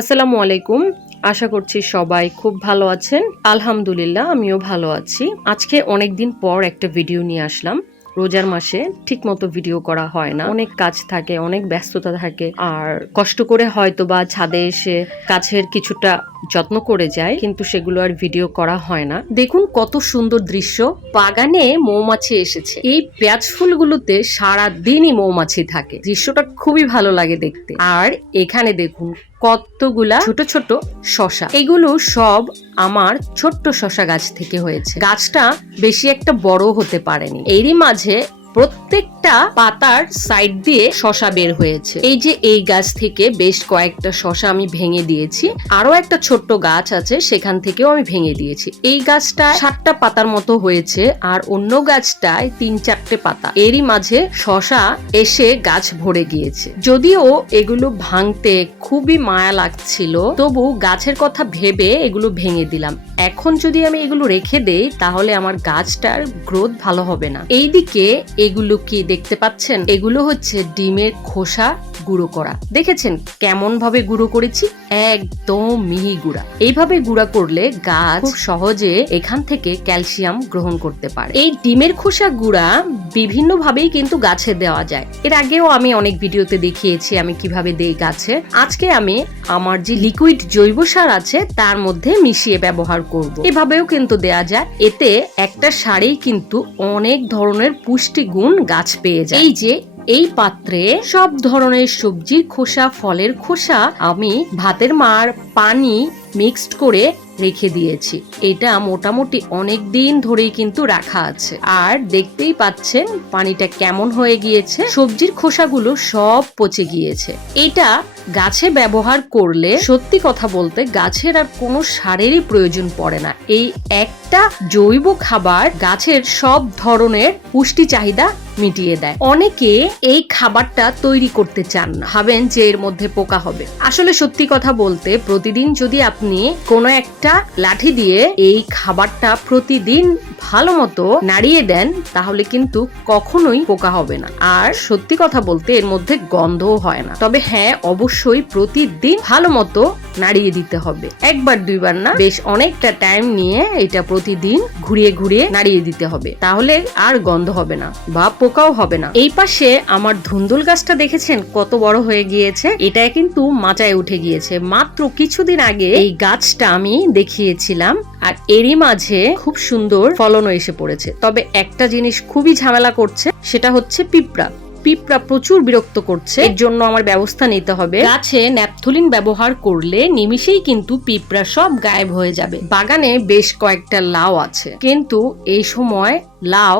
আসসালামু আলাইকুম। আশা করছি সবাই খুব ভালো আছেন। আলহামদুলিল্লাহ, আমিও ভালো আছি। আজকে অনেক দিন পর একটা ভিডিও নিয়ে আসলাম। রোজার মাসে ঠিক মতো ভিডিও করা হয় না। অনেক কাজ থাকে, অনেক ব্যস্ততা থাকে। আর কষ্ট করে হয়তো বা ছাদে এসে কাছের কিছুটা যত্ন করে যায়, কিন্তু সেগুলো আর ভিডিও করা হয় না। দেখুন কত সুন্দর দৃশ্য। বাগানে মৌমাছি এসেছে। এই পেঁয়াজ ফুলগুলোতে সারা দিনই মৌমাছি থাকে। দৃশ্যটা খুবই ভালো লাগে দেখতে। আর এখানে দেখুন কতগুলা ছোট ছোট শশা। এগুলো সব আমার ছোট্ট শশা গাছ থেকে হয়েছে। গাছটা বেশি একটা বড় হতে পারেনি। এরই মাঝে প্রত্যেকটা পাতার সাইড দিয়ে শশা বের হয়েছে। এই যে এই গাছ থেকে বেশ কয়েকটা শশা আমি ভেঙে দিয়েছি। আরও একটা ছোট্ট গাছ আছে, সেখান থেকেও আমি ভেঙে দিয়েছি। এই গাছটা সাতটা পাতার মতো হয়েছে আর অন্য গাছটায় তিন চারটে পাতা। এরই মাঝে শশা এসে গাছ ভরে গিয়েছে। যদিও এগুলো ভাঙতে খুবই মায়া লাগছিল, তবু গাছের কথা ভেবে এগুলো ভেঙে দিলাম। এখন যদি আমি এগুলো রেখে দেই, তাহলে আমার গাছটার গ্রোথ ভালো হবে না। এইদিকে এগুলো কি দেখতে পাচ্ছেন? এগুলো হচ্ছে ডিমের খোসা গুঁড়ো করা। দেখেছেন কেমন ভাবে গুঁড়ো করেছি? একদম মিহি গুঁড়া। এইভাবে গুঁড়া করলে গাছ খুব সহজে এখান থেকে ক্যালসিয়াম গ্রহণ করতে পারে। এই ডিমের খোসা গুঁড়া বিভিন্ন ভাবেই কিন্তু গাছে দেওয়া যায়। এর আগেও আমি অনেক ভিডিওতে দেখিয়েছি আমি কীভাবে দেই গাছে। আজকে আমি আমার যে লিকুইড জৈব সার আছে, তার মধ্যে মিশিয়ে ব্যবহার করব। এভাবেও কিন্তু দেয়া যায়। এতে একটা সারেই কিন্তু অনেক ধরনের পুষ্টি গুণ গাছ পেয়ে যায়। এই যে, এই পাত্রে সব ধরনের সবজির খোসা, ফলের খোসা আমি ভাতের মার, পানি মিক্সড করে রেখে দিয়েছি। এটা মোটামুটি অনেক দিন ধরেই কিন্তু রাখা আছে। আর দেখতেই পাচ্ছেন পানিটা কেমন হয়ে গিয়েছে। সবজির খোসাগুলো সব পচে গিয়েছে। এটা গাছে ব্যবহার করলে, সত্যি কথা বলতে গাছের আর কোনো সারেরই প্রয়োজন পড়ে না। এই একটা জৈব খাবার গাছের সব ধরনের পুষ্টি চাহিদা মিটিয়ে দেয়। অনেকে এই খাবারটা তৈরি করতে চান না। ভাবেন যে এর মধ্যে পোকা হবে। আসলে সত্যি কথা বলতে প্রতিদিন যদি আপনি কোনো একটা লাঠি দিয়ে এই খাবারটা প্রতিদিন ভালো মতো নাড়িয়ে দেন, তাহলে কিন্তু কখনোই পোকা হবে না। আর সত্যি কথা বলতে এর মধ্যে গন্ধও হয় না। তবে হ্যাঁ অবশ্যই প্রতিদিন ভালো মতো নাড়িয়ে দিতে হবে। একবার, দুইবার না, বেশ অনেকটা টাইম নিয়ে এটা প্রতিদিন ঘুরিয়ে ঘুরিয়ে নাড়িয়ে দিতে হবে। তাহলে আর গন্ধ হবে না বা পোকাও হবে না। এই পাশে আমার ধুন্দুল গাছটা দেখেছেন? কত বড় হয়ে গিয়েছে। এটা কিন্তু মাচায় উঠে গিয়েছে। মাত্র কিছুদিন আগে এই গাছটা আমি দেখিয়েছিলাম আর এরই মাঝে খুব সুন্দর ফলনও এসে পড়েছে। তবে একটা জিনিস খুবই ঝামেলা করছে, সেটা হচ্ছে পিঁপড়া। পিঁপড়া প্রচুর বিরক্ত করছে। এর জন্য আমার ব্যবস্থা নিতে হবে। গাছে ন্যাপথুলিন ব্যবহার করলে নিমিষেই কিন্তু পিঁপড়া সব গায়েব হয়ে যাবে। বাগানে বেশ কয়েকটা লাউ আছে। কিন্তু এই সময় লাউ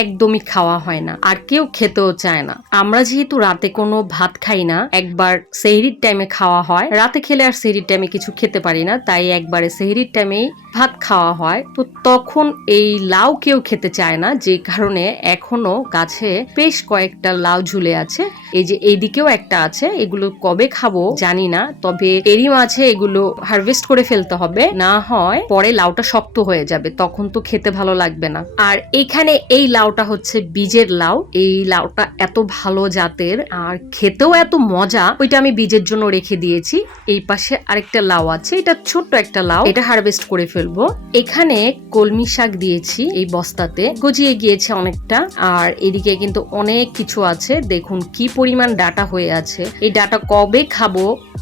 একদমই খাওয়া হয় না, আর কেউ খেতেও চায় না। আমরা যেহেতু রাতে কোনো ভাত খাই না, একবার সেহরির টাইমে খাওয়া হয়। রাতে খেলে আর সেহরির টাইমে কিছু খেতে পারি না, তাই একবারে সেহরির টাইমেই ভাত খাওয়া হয়। তো তখন এই লাউ কেউ খেতে চায় না, যে কারণে এখনও গাছে বেশ কয়েকটা লাউ ঝুলে আছে। এই যে এইদিকেও একটা আছে, এগুলো কবে খাব জানি না, তবে এরই মাঝে এগুলো হারভেস্ট করে ফেলতে হবে। না হয় পরে লাউটা শক্ত হয়ে যাবে, তখন তো খেতে ভালো লাগবে না। আর এখানে এই লাউটা হচ্ছে বীজের লাউ। এই লাউটা এত ভালো জাতের আর খেতেও এত মজা, ওইটা আমি বীজের জন্য রেখে দিয়েছি। এই পাশে আরেকটা লাউ আছে, এটা ছোট্ট একটা লাউ। এটা হারভেস্ট করে ফেলব। এখানে কলমি শাক দিয়েছি এই বস্তাতে। গজিয়ে গিয়েছে অনেকটা। আর এদিকে কিন্তু অনেক কিছু আছে। দেখুন কি পরিমাণ ডাটা হয়ে আছে। এই ডাটা কবে খাব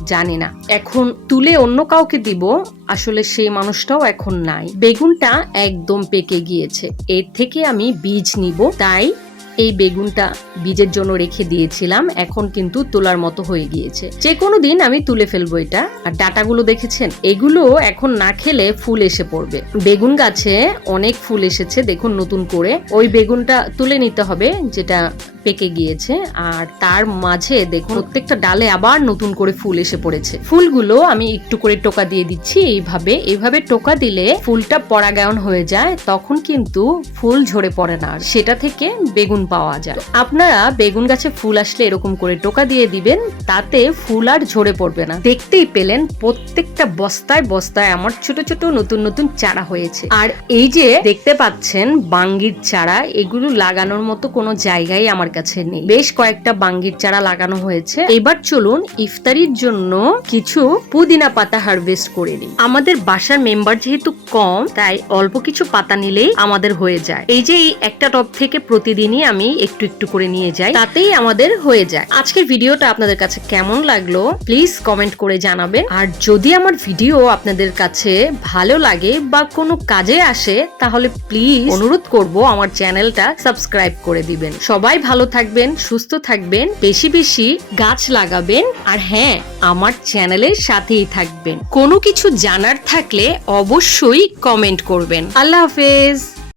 জানি না। এখন তুলে অন্য কাউকে দিব, আসলে সেই মানুষটাও এখন নাই। বেগুনটা একদম পেকে গিয়েছে। এর থেকে আমি বীজ নিব। তাই এই বেগুনটা বীজের জন্য রেখে দিয়েছিলাম। এখন কিন্তু তোলার মতো হয়ে গিয়েছে। যে কোনো দিন আমি তুলে ফেলব এটা। আর ডাটাগুলো দেখেছেন? এগুলো এখন না খেলে ফুল এসে পড়বে। বেগুন গাছে অনেক ফুল এসেছে। দেখুন নতুন করে। ওই বেগুনটা তুলে নিতে হবে, যেটা পেকে গিয়েছে আর তার মাঝে দেখুন প্রত্যেকটা ডালে আবার নতুন করে ফুল এসে পড়েছে। ফুলগুলো আমি একটু করে টোকা দিয়ে দিচ্ছি এইভাবে। এইভাবে টোকা দিলে ফুলটা পরাগায়ন হয়ে যায়, তখন কিন্তু ফুল ঝরে পড়ে না সেটা থেকে বেগুন পাওয়া যায়। আপনারা বেগুন গাছে ফুল আসলে এরকম করে টোকা দিয়ে দিবেন, তাতে ফুল আর ঝরে পড়বে না। দেখতেই পেলেন প্রত্যেকটা বস্তায় বস্তায় আমার ছোট ছোট নতুন নতুন চারা হয়েছে। আর এই যে দেখতে পাচ্ছেন বাঙ্গির চারা, এগুলো লাগানোর মতো কোনো জায়গায় আমার আমার কাছে নেই। বেশ কয়েকটা বাঙ্গির চারা লাগানো হয়েছে। এবার চলুন ইফতারির জন্য কিছু পুদিনা পাতা হারভেস্ট করে নিই। আমাদের বাসার মেম্বার যেহেতু কম, তাই অল্প কিছু পাতা নিলেই আমাদের হয়ে যায়। এই যে এই একটা টপ থেকে প্রতিদিনই আমি একটু একটু করে নিয়ে যাই, তাতেই আমাদের হয়ে যায়। আজকের ভিডিওটা আপনাদের কাছে কেমন লাগল প্লিজ কমেন্ট করে জানাবেন। আর যদি আমার ভিডিও আপনাদের কাছে ভালো লাগে বা কোনো কাজে আসে, তাহলে প্লিজ অনুরোধ করব আমার চ্যানেলটা সাবস্ক্রাইব করে দিবেন। সবাই ভালো থাকবেন, সুস্থ থাকবেন, বেশি বেশি গাছ লাগাবেন আর হ্যাঁ আমার চ্যানেলের সাথেই থাকবেন। কোনো কিছু জানার থাকলে অবশ্যই কমেন্ট করবেন। আল্লাহ হাফেজ।